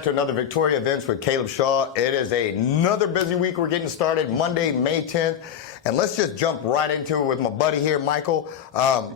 back to another Victoria Events with Caleb Shaw. It is another busy week. We're getting started Monday, May 10th. And let's just jump right into it with my buddy here, Michael.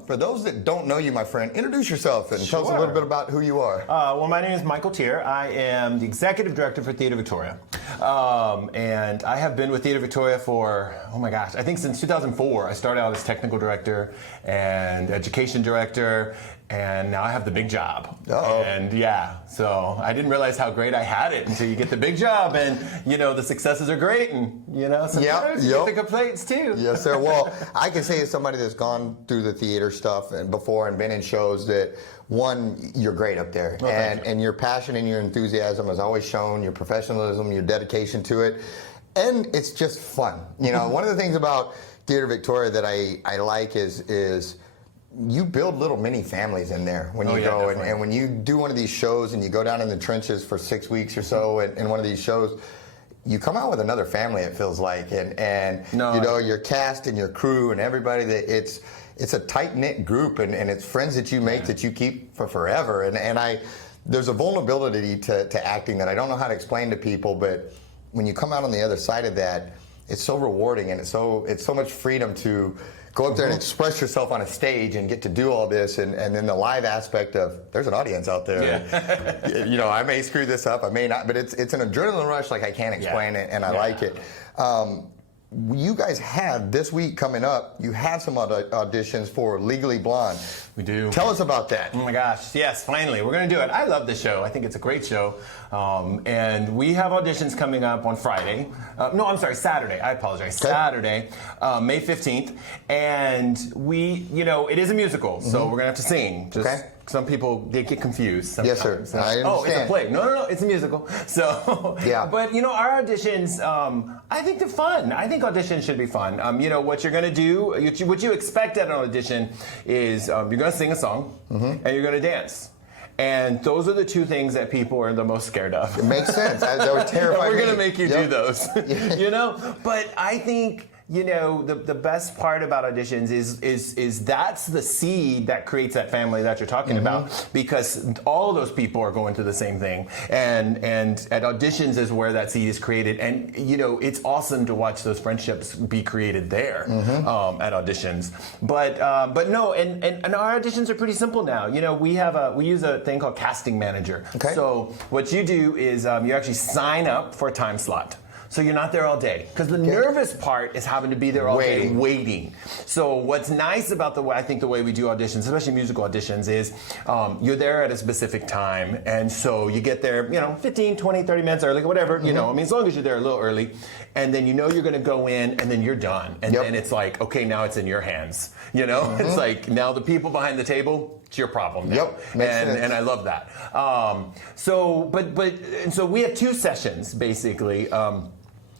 For those that don't know you, my friend, introduce yourself and tell us a little bit about who you are. Well, my name is Michael Teer. I am the Executive Director for Theatre Victoria. And I have been with Theatre Victoria for, oh my gosh, I think since 2004. I started out as Technical Director and Education Director, and now I have the big job. Uh-oh. And yeah, so I didn't realize how great I had it until you get the big job, and you know, the successes are great, and you know, sometimes you get the complaints too. Yes, sir. Well, I can say as somebody that's gone through the theater stuff and before and been in shows that, one, you're great up there. Oh, and your passion and your enthusiasm is always shown, your professionalism, your dedication to it. And it's just fun. You know, one of the things about Theatre Victoria that I like is you build little mini families in there when you go. And when you do one of these shows and you go down in the trenches for 6 weeks or so in one of these shows, you come out with another family, it feels like. And you know, your cast and your crew and everybody, that it's a tight-knit group, and it's friends that you make that you keep for forever. And there's a vulnerability to acting that I don't know how to explain to people, but when you come out on the other side of that, it's so rewarding, and it's so much freedom to go up there and express yourself on a stage and get to do all this, and then the live aspect of there's an audience out there. Yeah. You know, I may screw this up, I may not, but it's an adrenaline rush like I can't explain it, and I like it. You guys have this week coming up, you have some auditions for Legally Blonde. We do. Tell us about that. Oh my gosh, yes, finally, we're going to do it. I love the show. I think it's a great show. And we have auditions coming up on Friday. No, I'm sorry, Saturday. I apologize. Okay. Saturday, May 15th. And you know, it is a musical, so we're going to have to sing. Some people, they get confused sometimes. Yes, sir. I understand. Oh, it's a play. No, it's a musical. So, yeah. But, you know, our auditions, I think they're fun. I think auditions should be fun. You know, what you're going to do, what you expect at an audition is you're going to sing a song and you're going to dance. And those are the two things that people are the most scared of. It makes sense. That would terrify me. We're going to make you do those. You know? But I think, you know, the best part about auditions is that's the seed that creates that family that you're talking about, because all of those people are going through the same thing, and at auditions is where that seed is created, and you know, it's awesome to watch those friendships be created there at auditions. But no, and our auditions are pretty simple now. You know, we use a thing called Casting Manager. Okay. So what you do is you actually sign up for a time slot. So you're not there all day. Because the nervous part is having to be there all day waiting. So what's nice about the way we do auditions, especially musical auditions, is you're there at a specific time. And so you get there, you know, 15, 20, 30 minutes early, whatever, you know. I mean, as long as you're there a little early. And then you know you're going to go in, and then you're done. And then it's like, okay, now it's in your hands. You know? It's like, now the people behind the table, it's your problem now. And I love that. So we have 2 sessions, basically.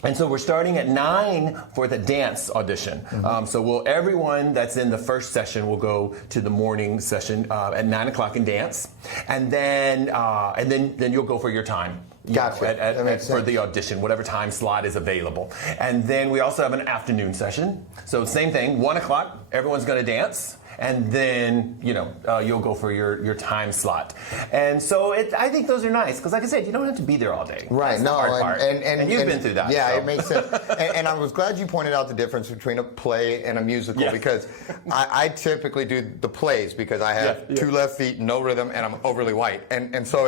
And so we're starting at 9 for the dance audition. So everyone that's in the first session will go to the morning session at 9 o'clock and dance, and then you'll go for your time. Gotcha. For the audition, whatever time slot is available. And then we also have an afternoon session. So same thing, 1 o'clock, everyone's going to dance. And then, you know, you'll go for your time slot. And so I think those are nice, because like I said, you don't have to be there all day. Right. That's the hard part. And you've been through that. Yeah, so. It makes sense. and I was glad you pointed out the difference between a play and a musical, because I typically do the plays because I have 2 left feet, no rhythm, and I'm overly white. And so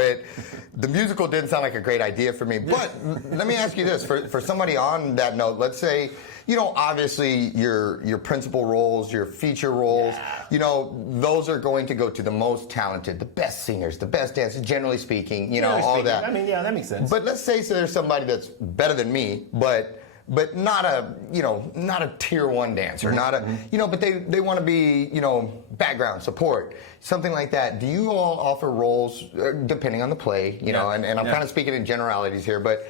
the musical didn't sound like a great idea for me. But let me ask you this. For somebody on that note, let's say, you know, obviously your principal roles, your feature roles, you know, those are going to go to the most talented, the best singers, the best dancers, generally speaking, you know, all that. I mean, yeah, that makes sense. But let's say there's somebody that's better than me, but not a tier 1 dancer, not a, you know, but they want to be, you know, background support, something like that. Do you all offer roles, depending on the play, you know, and I'm kind of speaking in generalities here, but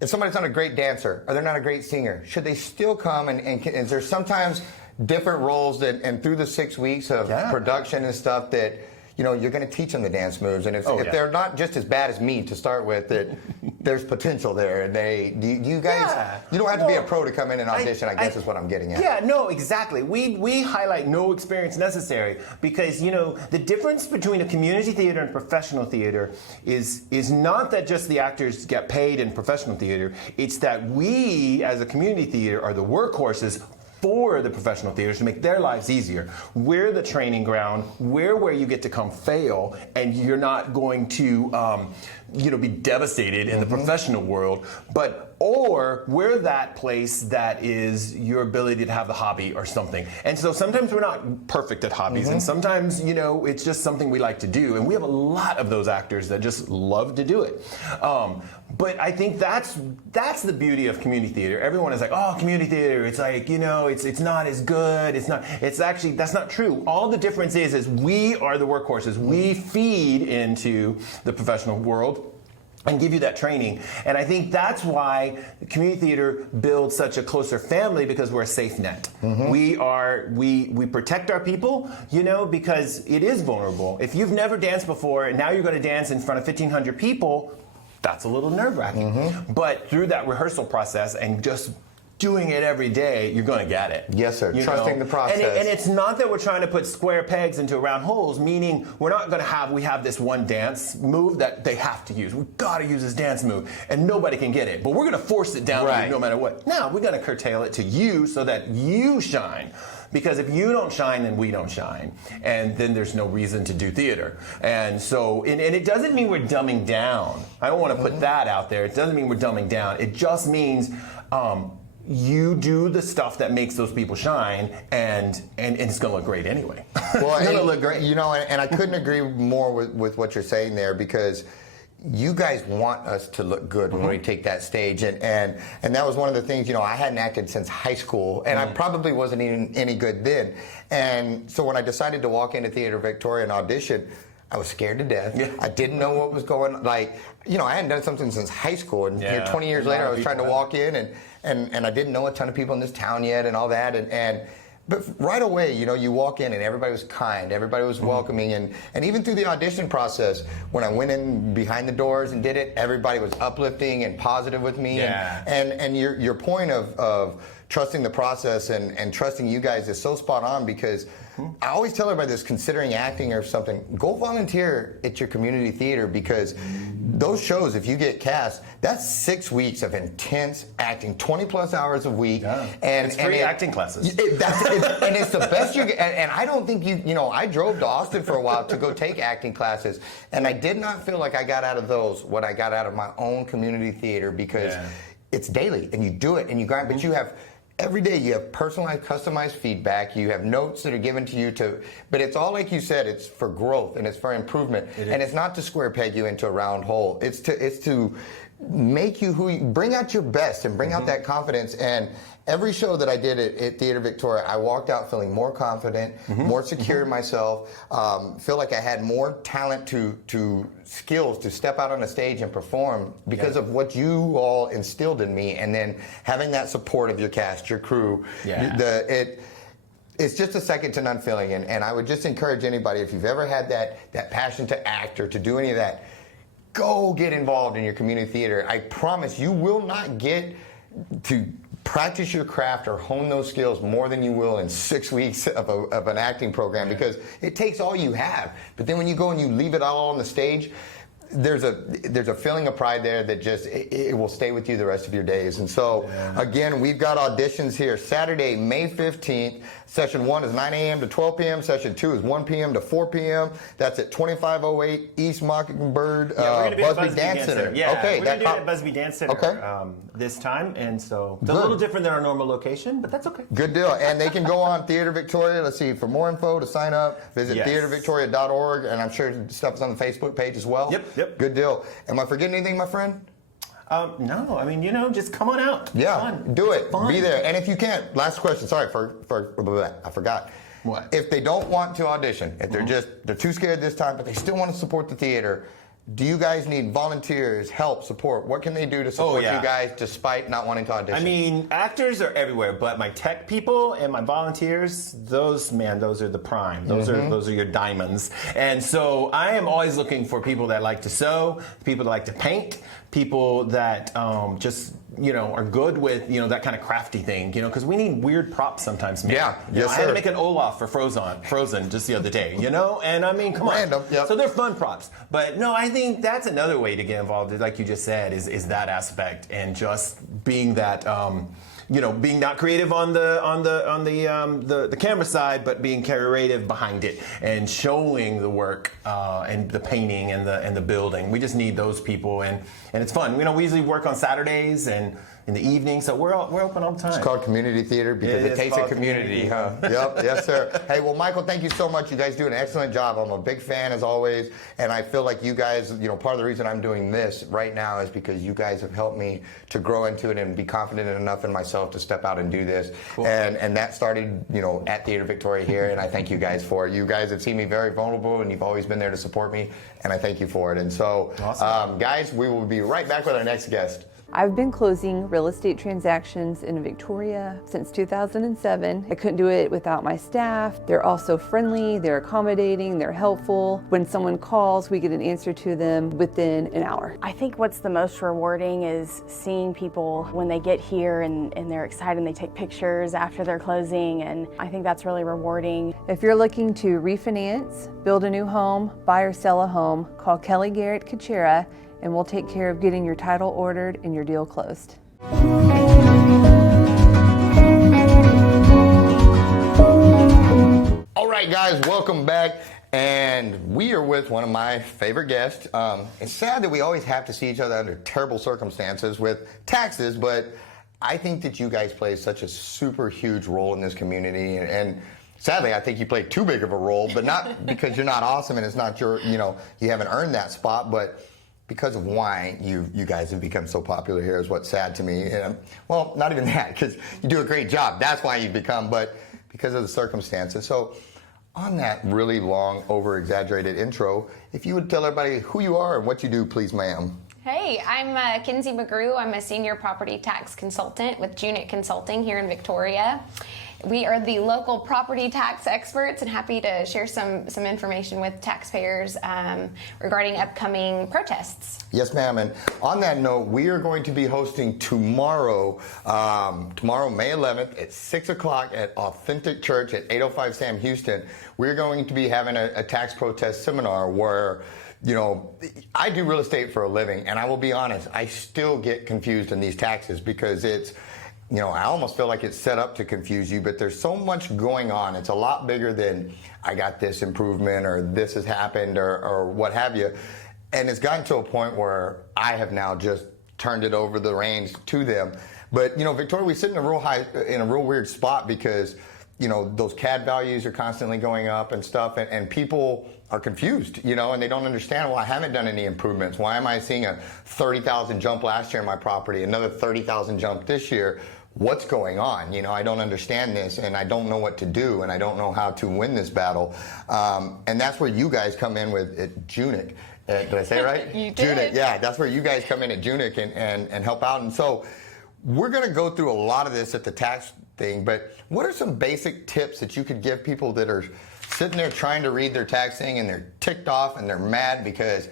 if somebody's not a great dancer or they're not a great singer, should they still come, and is there sometimes different roles and through the 6 weeks of production and stuff that you're going to teach them the dance moves, and if they're not just as bad as me to start with, that there's potential there. And you guys, you don't have to be a pro to come in and audition. I guess is what I'm getting at. Yeah, no, exactly. We highlight no experience necessary because the difference between a community theater and professional theater is not that just the actors get paid in professional theater. It's that we, as a community theater, are the workhorses for the professional theaters to make their lives easier. We're the training ground. We're where you get to come fail, and you're not going to be devastated in the professional world, or we're that place that is your ability to have the hobby or something. And so sometimes we're not perfect at hobbies, and sometimes, it's just something we like to do. And we have a lot of those actors that just love to do it. But I think that's the beauty of community theater. Everyone is like, oh, community theater, it's like, it's not as good. It's actually, that's not true. All the difference is we are the workhorses. We feed into the professional world and give you that training. And I think that's why community theater builds such a closer family, because we're a safe net. We protect our people, because it is vulnerable. If you've never danced before and now you're going to dance in front of 1,500 people, that's a little nerve-wracking. But through that rehearsal process and just doing it every day, you're going to get it. Yes, sir. Trusting the process. And it's not that we're trying to put square pegs into round holes, meaning we're not going to we have this one dance move that they have to use. We've got to use this dance move, and nobody can get it. But we're going to force it down to you no matter what. No, we're going to curtail it to you so that you shine. Because if you don't shine, then we don't shine. And then there's no reason to do theater. And so, and it doesn't mean we're dumbing down. I don't want to put that out there. It doesn't mean we're dumbing down. It just means you do the stuff that makes those people shine, and it's going to look great anyway. Well, it's going to look great. And I couldn't agree more with what you're saying there, because you guys want us to look good when we take that stage, and that was one of the things. I hadn't acted since high school, and I probably wasn't even any good then. And so when I decided to walk into Theater Victoria and audition, I was scared to death. Yeah. I didn't know what was going on. I hadn't done something since high school, and here 20 years later, I was trying to walk in, and I didn't know a ton of people in this town yet, and all that, but right away, you walk in and everybody was kind, everybody was welcoming, and even through the audition process, when I went in behind the doors and did it, everybody was uplifting and positive with me. Yeah. And your point of trusting the process and trusting you guys is so spot on, because I always tell everybody that's considering acting or something, go volunteer at your community theater, because those shows, if you get cast, that's 6 weeks of intense acting, 20 plus hours a week. Yeah. And it's free acting classes. And it's the best you get. And I don't think I drove to Austin for a while to go take acting classes, and I did not feel like I got out of those what I got out of my own community theater, because it's daily, and you do it, and you grind, but you have every day you have personalized, customized feedback. You have notes that are given to you but it's all, like you said, it's for growth and it's for improvement. And it's not to square peg you into a round hole. It's to make you bring out your best and bring out that confidence. And every show that I did at Theater Victoria, I walked out feeling more confident, more secure in myself, feel like I had more talent to skills to step out on a stage and perform because of what you all instilled in me, and then having that support of your cast, your crew. It's just a second to none feeling, and I would just encourage anybody, if you've ever had that passion to act or to do any of that, go get involved in your community theater. I promise you will not get to practice your craft or hone those skills more than you will in 6 weeks of an acting program, because it takes all you have. But then when you go and you leave it all on the stage, there's a feeling of pride there that just it will stay with you the rest of your days. And so again, we've got auditions here Saturday, May 15th. Session 1 is 9 a.m. to 12 p.m. Session 2 is 1 p.m. to 4 p.m. That's at 2508 East Mockingbird Busby Dancenter. Yeah, okay, we're going to do it at Busby Dancenter this time, and so it's a little different than our normal location, but that's okay. Good deal. And they can go on Theater Victoria. Let's see, for more info, to sign up, visit theatervictoria.org, and I'm sure stuff is on the Facebook page as well. Yep. Good deal. Am I forgetting anything, my friend? No, I mean, just come on out. Yeah, do it. Be there. And if you can't, last question. Sorry I forgot. What? If they don't want to audition, if they're too scared this time, but they still want to support the theater, do you guys need volunteers, help, support? What can they do to support yeah. you guys despite not wanting to audition? I mean, actors are everywhere, but my tech people and my volunteers, those are the prime. Those are your diamonds. And so I am always looking for people that like to sew, people that like to paint, people that just are good with that kind of crafty thing, because we need weird props sometimes. Man. Yeah, yes, I had to make an Olaf for Frozen just the other day, and I mean, come on. Random, yep. So they're fun props, but no, I think that's another way to get involved. Like you just said, is that aspect and just being that. Being not creative on the camera side, but being creative behind it and showing the work and the painting and the building. We just need those people, and it's fun. We usually work on Saturdays and in the evening, so we're open all the time. It's called community theater because it takes a community, huh? Yep, yes, sir. Hey, well, Michael, thank you so much. You guys do an excellent job. I'm a big fan as always, and I feel like you guys, part of the reason I'm doing this right now is because you guys have helped me to grow into it and be confident enough in myself to step out and do this. Cool. And that started, at Theater Victoria here, and I thank you guys for it. You guys have seen me very vulnerable, and you've always been there to support me, and I thank you for it. And so, awesome. Guys, we will be right back with our next guest. I've been closing real estate transactions in Victoria since 2007. I couldn't do it without my staff. They're also friendly, they're accommodating, they're helpful. When someone calls, we get an answer to them within an hour. I think what's the most rewarding is seeing people when they get here and they're excited and they take pictures after their closing, and I think that's really rewarding. If you're looking to refinance, build a new home, buy or sell a home, call Kelly Garrett Kachera, and we'll take care of getting your title ordered and your deal closed. All right, guys, welcome back. And we are with one of my favorite guests. It's sad that we always have to see each other under terrible circumstances with taxes, but I think that you guys play such a super huge role in this community. And sadly, I think you play too big of a role, but not because you're not awesome and it's not your, you haven't earned that spot, but because of why you guys have become so popular here is what's sad to me. Well, not even that, because you do a great job. That's why you've become, but because of the circumstances. So on that really long, over-exaggerated intro, if you would tell everybody who you are and what you do, please, ma'am. Hey, I'm Kinsey McGrew. I'm a senior property tax consultant with Junek Consulting here in Victoria. We are the local property tax experts and happy to share some information with taxpayers regarding upcoming protests. Yes, ma'am. And on that note, we are going to be hosting tomorrow, May 11th at 6 o'clock at Authentic Church at 805 Sam Houston. We're going to be having a tax protest seminar where I do real estate for a living, and I will be honest, I still get confused in these taxes because it's, I almost feel like it's set up to confuse you, but there's so much going on. It's a lot bigger than I got this improvement or this has happened or what have you. And it's gotten to a point where I have now just turned it over the reins to them. But, Victoria, we sit in a real weird spot because, those CAD values are constantly going up and stuff, and people are confused, and they don't understand, well, I haven't done any improvements. Why am I seeing a 30,000 jump last year in my property, another 30,000 jump this year? What's going on? I don't understand this, and I don't know what to do, and I don't know how to win this battle. And that's where you guys come in with Junek. Did I say it right? You did. Junek, yeah, that's where you guys come in at Junek and help out. And so we're going to go through a lot of this at the tax thing, but what are some basic tips that you could give people that are sitting there trying to read their tax thing and they're ticked off and they're mad because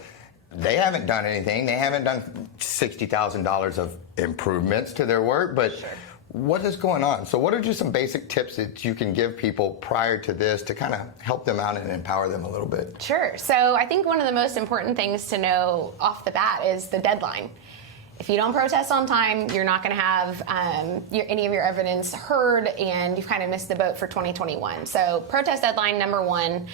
they haven't done anything. They haven't done $60,000 of improvements to their work, but sure. What is going on? So what are just some basic tips that you can give people prior to this to kind of help them out and empower them a little bit? Sure. So I think one of the most important things to know off the bat is the deadline. If you don't protest on time, you're not going to have any of your evidence heard, and you've kind of missed the boat for 2021. So protest deadline number one.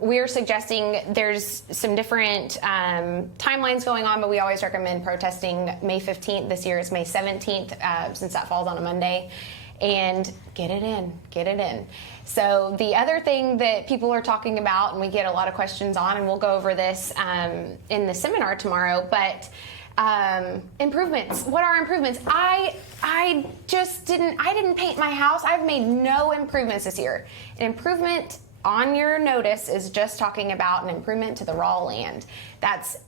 We're suggesting there's some different timelines going on, but we always recommend protesting May 15th. This year is May 17th, since that falls on a Monday. And get it in. So the other thing that people are talking about, and we get a lot of questions on, and we'll go over this in the seminar tomorrow, but improvements. What are improvements? I didn't paint my house. I've made no improvements this year. An improvement on your notice is just talking about an improvement to the raw land. That's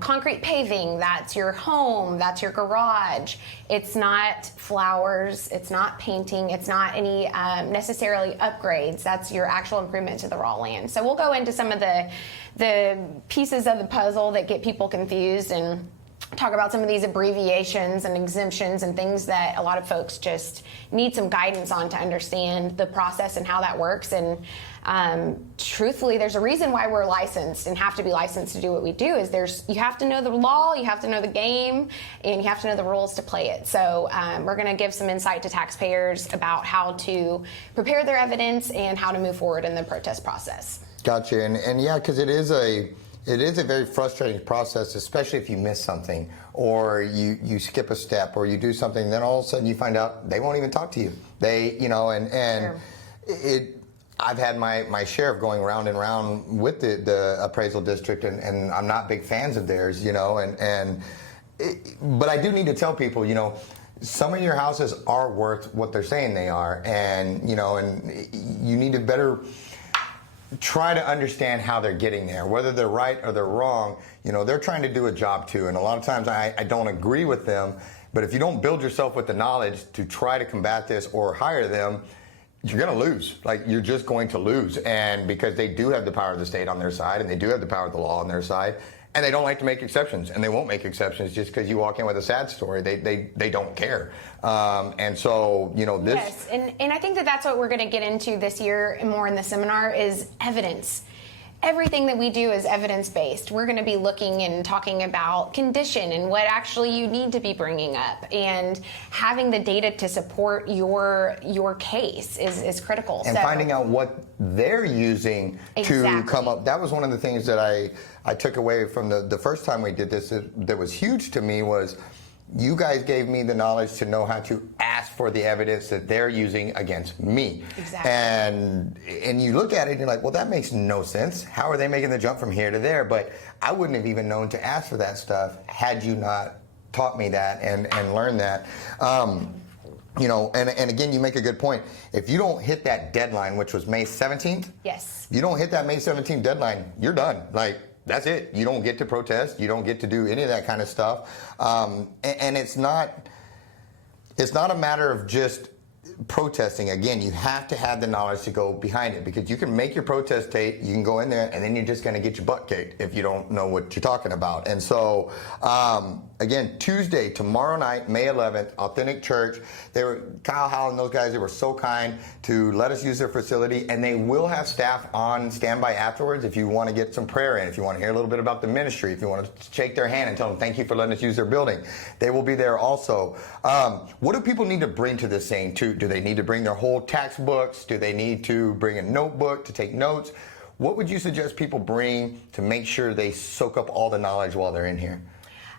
concrete paving, that's your home, that's your garage. It's not flowers, it's not painting, it's not any necessarily upgrades. That's your actual improvement to the raw land. So we'll go into some of the pieces of the puzzle that get people confused and talk about some of these abbreviations and exemptions and things that a lot of folks just need some guidance on to understand the process and how that works. And truthfully, there's a reason why we're licensed and have to be licensed to do what we do. Is you have to know the law, you have to know the game, and you have to know the rules to play it. So we're going to give some insight to taxpayers about how to prepare their evidence and how to move forward in the protest process. Gotcha. And yeah, because it is a very frustrating process, especially if you miss something or you skip a step or you do something, then all of a sudden you find out they won't even talk to you. I've had my share of going round and round with the appraisal district, and I'm not big fans of theirs, but I do need to tell people, some of your houses are worth what they're saying they are, and you need to better try to understand how they're getting there, whether they're right or they're wrong. They're trying to do a job too, and a lot of times I don't agree with them, but if you don't build yourself with the knowledge to try to combat this or hire them, you're going to lose. You're just going to lose. And because they do have the power of the state on their side, and they do have the power of the law on their side, and they don't like to make exceptions, and they won't make exceptions just because you walk in with a sad story. They don't care. And so, this... Yes, and I think that's what we're going to get into this year more in the seminar is evidence. Everything that we do is evidence-based. We're going to be looking and talking about condition and what actually you need to be bringing up, and having the data to support your case is critical. And finding out what they're using to come up. That was one of the things that I took away from the first time we did this that was huge to me was you guys gave me the knowledge to know how to ask for the evidence that they're using against me. Exactly. And you look at it and you're like, well, that makes no sense. How are they making the jump from here to there? But I wouldn't have even known to ask for that stuff had you not taught me that and learned that. And again, you make a good point. If you don't hit that deadline, which was May 17th, yes, you don't hit that May 17th deadline, you're done. That's it. You don't get to protest. You don't get to do any of that kind of stuff. And it's not a matter of just protesting. Again, you have to have the knowledge to go behind it, because you can make your protest tape, you can go in there, and then you're just going to get your butt kicked if you don't know what you're talking about. And so, again, Tuesday, tomorrow night, May 11th, Authentic Church. Kyle Howell and those guys, they were so kind to let us use their facility, and they will have staff on standby afterwards if you want to get some prayer in, if you want to hear a little bit about the ministry, if you want to shake their hand and tell them thank you for letting us use their building. They will be there also. What do people need to bring to this thing too? Do they need to bring their whole tax books? Do they need to bring a notebook to take notes? What would you suggest people bring to make sure they soak up all the knowledge while they're in here?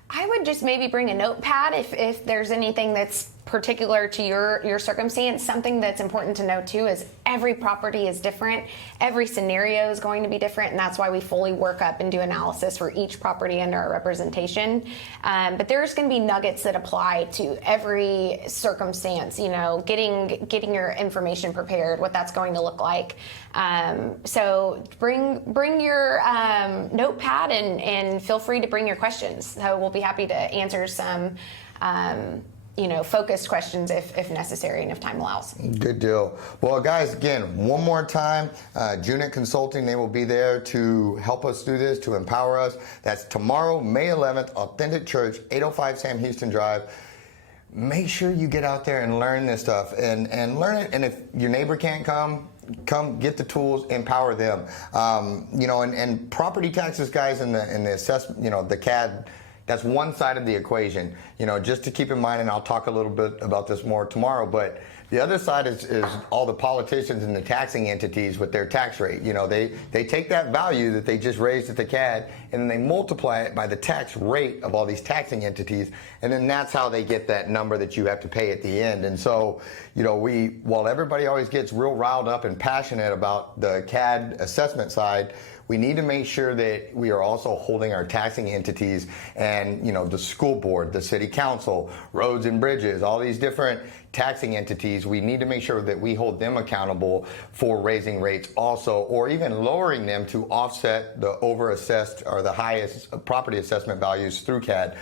I would just maybe bring a notepad if there's anything that's particular to your circumstance. Something that's important to know too is every property is different. Every scenario is going to be different, and that's why we fully work up and do analysis for each property under our representation. But there's going to be nuggets that apply to every circumstance. Getting your information prepared, what that's going to look like. So bring your notepad and feel free to bring your questions. So we'll be happy to answer some focused questions if necessary and if time allows. Good deal. Well, guys, again, one more time, Junek Consulting, they will be there to help us do this, to empower us. That's tomorrow, May 11th, Authentic Church, 805 Sam Houston Drive. Make sure you get out there and learn this stuff and learn it. And if your neighbor can't come get the tools, empower them. And property taxes, guys, and the assessment, the CAD, that's one side of the equation, just to keep in mind, and I'll talk a little bit about this more tomorrow, but the other side is all the politicians and the taxing entities with their tax rate. They take that value that they just raised at the CAD, and then they multiply it by the tax rate of all these taxing entities, and then that's how they get that number that you have to pay at the end. And so, while everybody always gets real riled up and passionate about the CAD assessment side, we need to make sure that we are also holding our taxing entities and, the school board, the city council, roads and bridges, all these different taxing entities, we need to make sure that we hold them accountable for raising rates also, or even lowering them to offset the over-assessed or the highest property assessment values through CAD,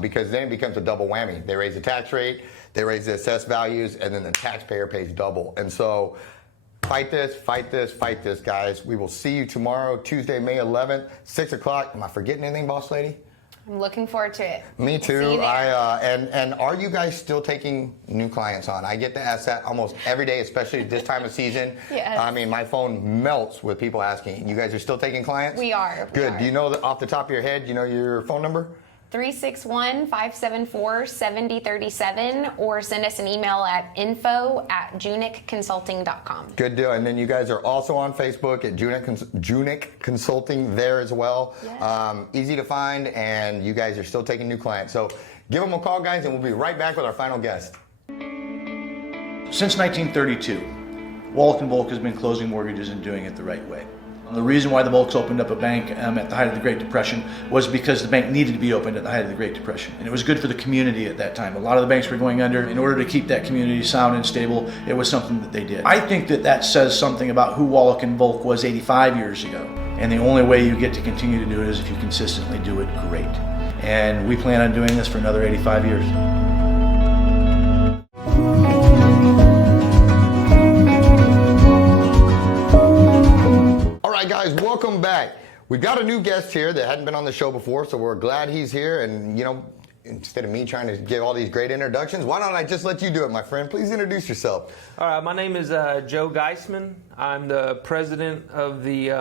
because then it becomes a double whammy. They raise the tax rate, they raise the assessed values, and then the taxpayer pays double. And so fight this, fight this, fight this, guys. We will see you tomorrow, Tuesday, May 11th, 6 o'clock. Am I forgetting anything, Boss Lady? I'm looking forward to it. Me too. See you there. And are you guys still taking new clients on? I get to ask that almost every day, especially this time of season. Yes. I mean, my phone melts with people asking. You guys are still taking clients? We are. Good. Do you know off the top of your head, your phone number? 361-574-7037, or send us an email at info@junekconsulting.com. Good deal. And then you guys are also on Facebook at Junek Consulting there as well. Yes. Easy to find, and you guys are still taking new clients. So give them a call, guys, and we'll be right back with our final guest. Since 1932, Wallick Volk has been closing mortgages and doing it the right way. The reason why the Volks opened up a bank at the height of the Great Depression was because the bank needed to be opened at the height of the Great Depression. And it was good for the community at that time. A lot of the banks were going under. In order to keep that community sound and stable, it was something that they did. I think that says something about who Wallick Volk was 85 years ago. And the only way you get to continue to do it is if you consistently do it great. And we plan on doing this for another 85 years. All right, guys, welcome back. We've got a new guest here that hadn't been on the show before, so we're glad he's here. And, instead of me trying to give all these great introductions, why don't I just let you do it, my friend? Please introduce yourself. All right, my name is Joe Geistman. I'm the president of the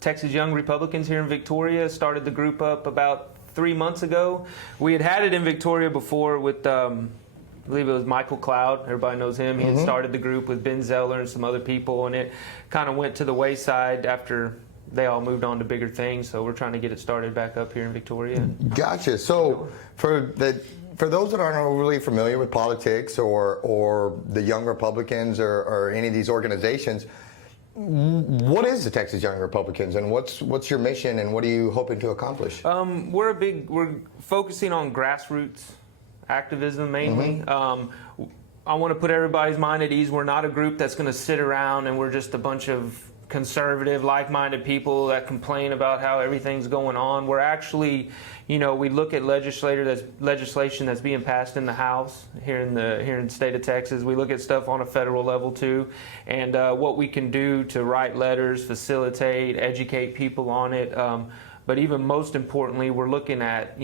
Texas Young Republicans here in Victoria. Started the group up about 3 months ago. We had it in Victoria before with I believe it was Michael Cloud. Everybody knows him. He had started the group with Ben Zeller and some other people, and it kind of went to the wayside after they all moved on to bigger things. So we're trying to get it started back up here in Victoria. Gotcha. So for those that aren't really familiar with politics or the Young Republicans or any of these organizations, what is the Texas Young Republicans, and what's your mission, and what are you hoping to accomplish? We're focusing on grassroots activism mainly. I want to put everybody's mind at ease. We're not a group that's going to sit around and we're just a bunch of conservative, like-minded people that complain about how everything's going on. We're actually, we look at legislation that's being passed in the House here in the state of Texas. We look at stuff on a federal level too, and what we can do to write letters, facilitate, educate people on it. But even most importantly, we're looking at,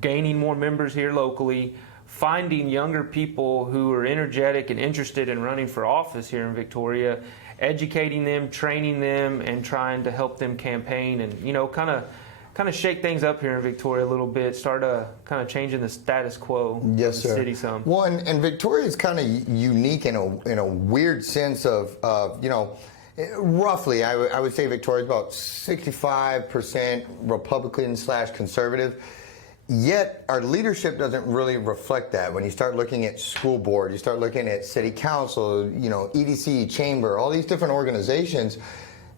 gaining more members here locally, finding younger people who are energetic and interested in running for office here in Victoria, educating them, training them, and trying to help them campaign and, kind of shake things up here in Victoria a little bit, start kind of changing the status quo of the city some. Well, and Victoria is kind of unique in a weird sense of roughly, I would say Victoria is about 65% Republican/conservative. Yet our leadership doesn't really reflect that. When you start looking at school board, you start looking at city council, EDC, chamber, all these different organizations,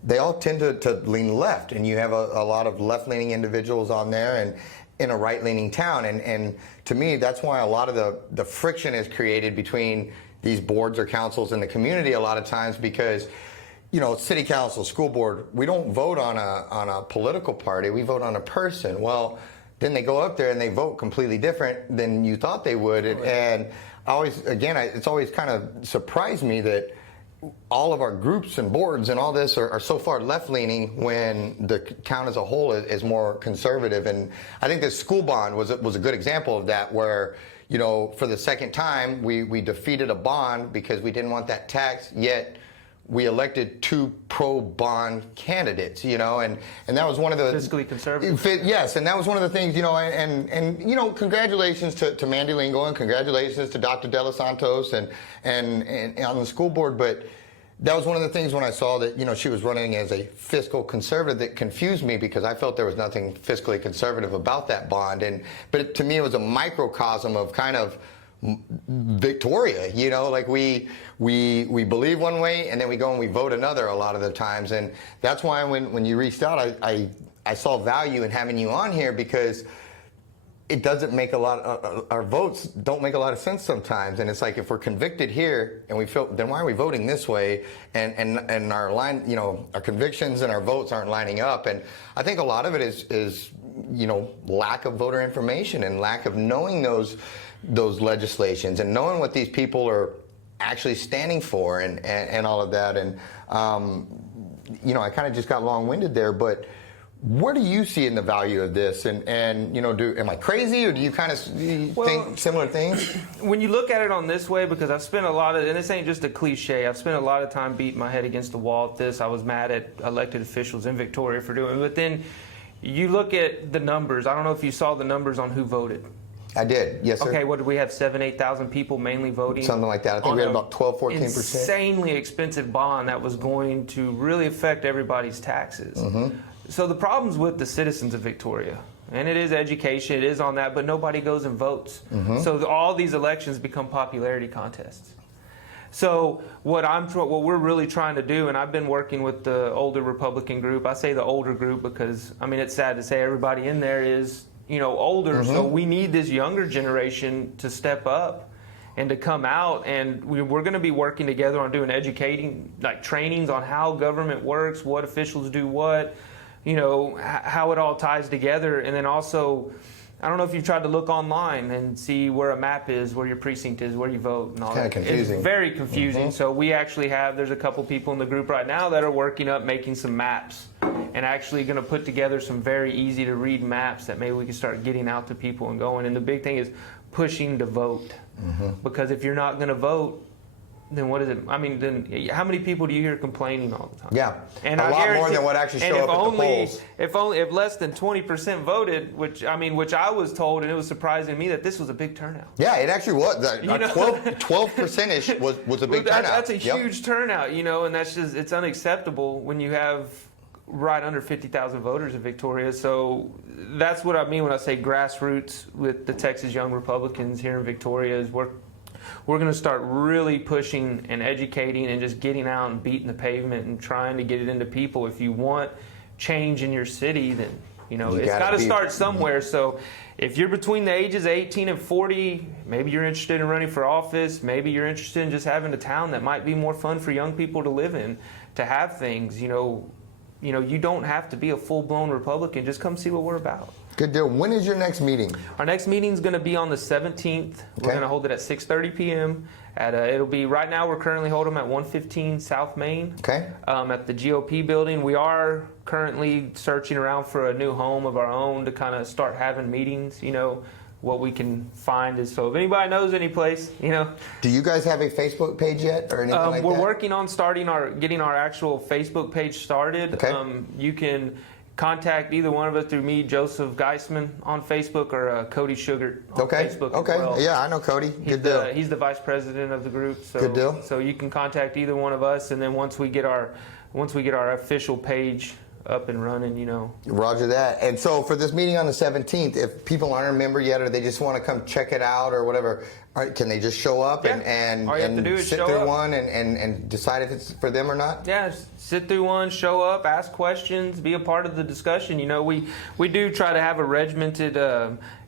they all tend to lean left, and you have a lot of left-leaning individuals on there and in a right-leaning town. And to me, that's why a lot of the friction is created between these boards or councils and the community a lot of times, because city council, school board, we don't vote on a political party, we vote on a person. Well, then they go up there and they vote completely different than you thought they would. And it's always kind of surprised me that all of our groups and boards and all this are so far left-leaning when the town as a whole is more conservative. And I think the school bond was a good example of that, where, for the second time, we defeated a bond because we didn't want that tax, yet we elected 2 pro-bond candidates, and that was one of the fiscally conservative. Yes, and that was one of the things, and congratulations to Mandy Lingo, and congratulations to Dr. De Los Santos and on the school board. But that was one of the things when I saw that she was running as a fiscal conservative that confused me, because I felt there was nothing fiscally conservative about that bond. But to me, it was a microcosm of kind of Victoria, you know, like we believe one way and then we go and we vote another a lot of the times. And that's why when you reached out, I saw value in having you on here, because it doesn't make a lot our votes don't make a lot of sense sometimes. And it's like, if we're convicted here and we feel, then why are we voting this way? And our line, you know, our convictions and our votes aren't lining up. And I think a lot of it is you know, lack of voter information and lack of knowing those legislations and knowing what these people are actually standing for and all of that. And you know, I kind of just got long-winded there, but where do you see in the value of this? And you know, am I crazy, or do you kind of think similar things? When you look at it on this way, because I've spent a lot of, and this ain't just a cliche, I've spent a lot of time beating my head against the wall at this. I was mad at elected officials in Victoria for doing it. But then you look at the numbers. I don't know if you saw the numbers on who voted. I did, yes, sir. Okay, what did we have, 8,000 people mainly voting? Something like that. I think we had about 12, 14%. Insanely expensive bond that was going to really affect everybody's taxes. So the problem's with the citizens of Victoria, and it is education, it is on that, but nobody goes and votes. So all these elections become popularity contests. So what we're really trying to do, and I've been working with the older Republican group. I say the older group because, I mean, it's sad to say everybody in there is, you know, older. So we need this younger generation to step up and to come out, and we're going to be working together on doing educating, like trainings on how government works, what officials do what, you know, how it all ties together. And then also, I don't know if you've tried to look online and see where a map is, where your precinct is, where you vote, and all that. Kind of confusing. It's very confusing. So we actually there's a couple people in the group right now that are working up making some maps, and actually going to put together some very easy to read maps that maybe we can start getting out to people and going. And the big thing is pushing to vote, because if you're not going to vote, then what is it? I mean, then how many people do you hear complaining all the time? Yeah, and a lot more than what actually show up at the polls. If less than 20% voted, which I was told, and it was surprising to me that this was a big turnout. Yeah, it actually was. 12% was a big turnout. That's a huge turnout, you know, and that's just, it's unacceptable when you have right under 50,000 voters in Victoria. So that's what I mean when I say grassroots with the Texas Young Republicans here in Victoria. Is we're going to start really pushing and educating and just getting out and beating the pavement and trying to get it into people. If you want change in your city, then, you know, it's got to start somewhere. So if you're between the ages of 18 and 40, maybe you're interested in running for office, maybe you're interested in just having a town that might be more fun for young people to live in, to have things, you know, you don't have to be a full-blown Republican. Just come see what we're about. Good deal. When is your next meeting? Our next meeting is going to be on the 17th. We're going to hold it at 6:30 p.m. It'll be, right now we're currently holding them at 115 South Main. Okay. At the GOP building. We are currently searching around for a new home of our own to kind of start having meetings, you know. What we can find is, so if anybody knows any place, you know. Do you guys have a Facebook page yet, or anything like that? We're working on getting our actual Facebook page started. Okay. You can contact either one of us through me, Joseph Geistman, on Facebook, or Cody Sugar on Facebook as well. Yeah, I know Cody. Good deal. He's the vice president of the group. So, good deal. So you can contact either one of us, and then once we get our official page up and running, you know. Roger that. And so for this meeting on the 17th, if people aren't a member yet, or they just want to come check it out or whatever, can they just show up and all you have to do is sit show through up. one and decide if it's for them or not? Yeah, sit through one, show up, ask questions, be a part of the discussion. You know, we do try to have a regimented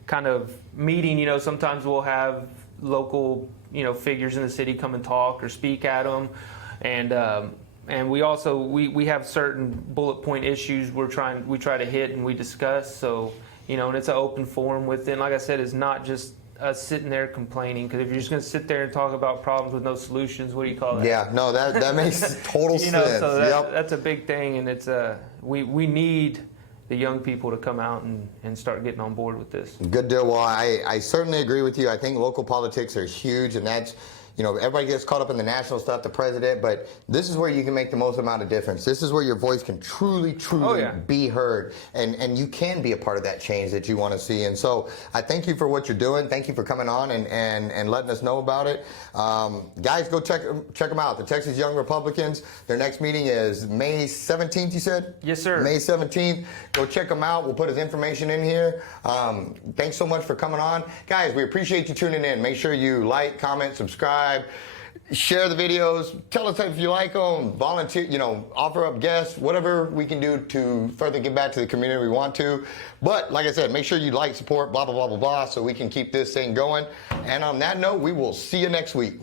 kind of meeting. You know, sometimes we'll have local, you know, figures in the city come and talk or speak at them, and we also we have certain bullet point issues we try to hit and we discuss. So, you know, and it's an open forum within. Like I said, it's not just us sitting there complaining, because if you're just going to sit there and talk about problems with no solutions, what do you call that? Yeah, no, that makes total you know, sense. So that's a big thing, and it's we need the young people to come out and start getting on board with this. Good deal. Well, I certainly agree with you. I think local politics are huge, and that's, you know, everybody gets caught up in the national stuff, the president, but this is where you can make the most amount of difference. This is where your voice can truly be heard, and you can be a part of that change that you want to see. And so I thank you for what you're doing. Thank you for coming on and letting us know about it. Guys, go check them out. The Texas Young Republicans, their next meeting is May 17th, you said? Yes, sir. May 17th. Go check them out. We'll put his information in here. Thanks so much for coming on. Guys, we appreciate you tuning in. Make sure you like, comment, subscribe, share the videos. Tell us if you like them, volunteer, you know, offer up guests, whatever we can do to further give back to the community we want to. But like I said, make sure you like, support, blah, blah, blah, blah, blah, so we can keep this thing going. And on that note, we will see you next week.